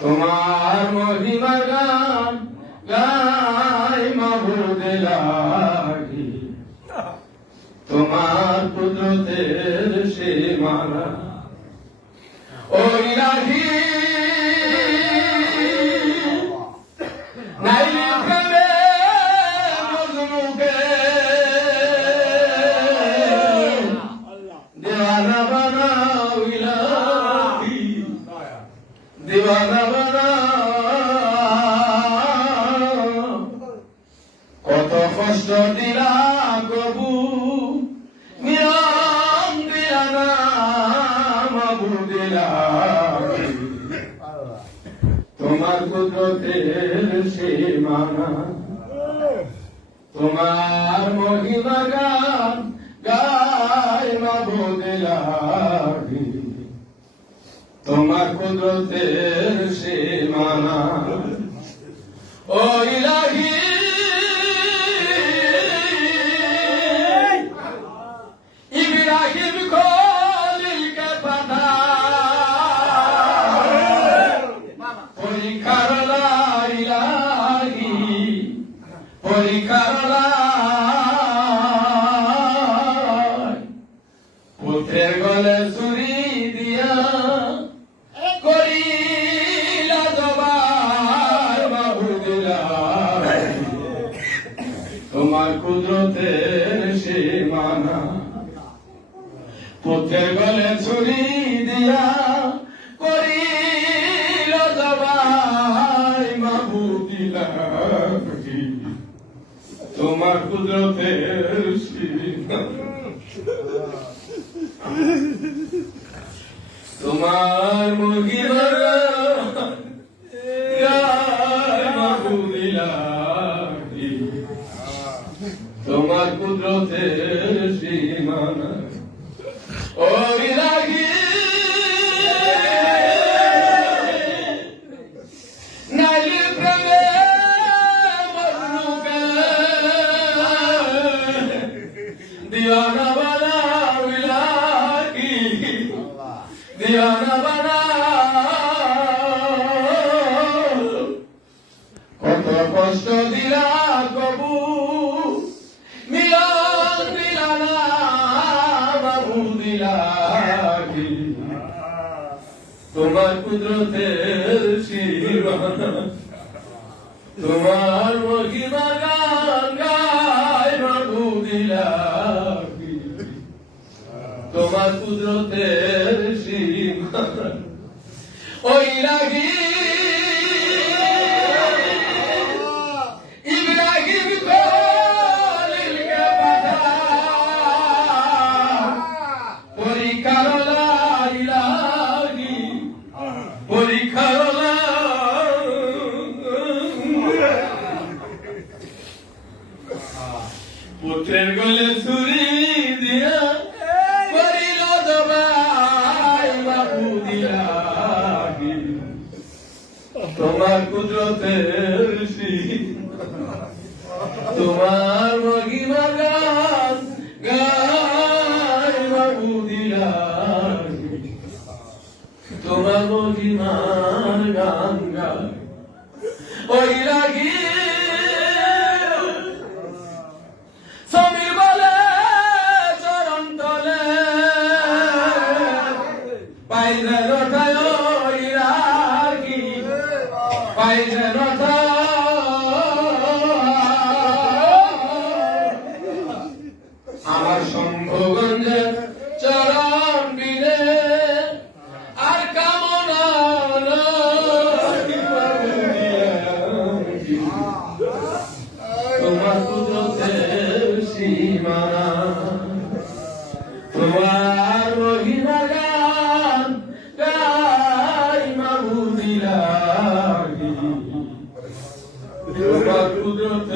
তোমার মহিমা গান গাই মাহুদ লাগি। তোমার পুত্রদের সীমানা ওই কত কষ্ট দিলা প্রভু। নিয়ম দিলা না দিলা। তোমার কুদরতের সীমানা, তোমার মহিমা গান মাবু দিলা। তোমার কুদরতের সীমানা ও ইব্রাহিম খলিলকে পাঠা পরীক্ষার ইলাহি পরীক্ষার পুত্রের গলে চুরি দিয়া করিলা জবার বাহুদিলা। তোমার কুদরতের সীমানা পুত্রের গলে ছুরি দিয়া করিল জবাই মাহুদিলা তোমার কুদরতের তোমার মুগিরা তোমার কুদরতের তোমার কুদরতের সীমানা তোমার মহিমা গান গায় দিলা তোমার কুদরতের সীমানা ওই লাগি পুত্রের গলে ছুরি দিয়া করিল জবাই বাবু দিয়া তোমার কুদরতের তোমার পাইজের ওঠায় ইরাকি আমার শম্ভুগঞ্জের চরণ আর কামনা তোমার সীমা tú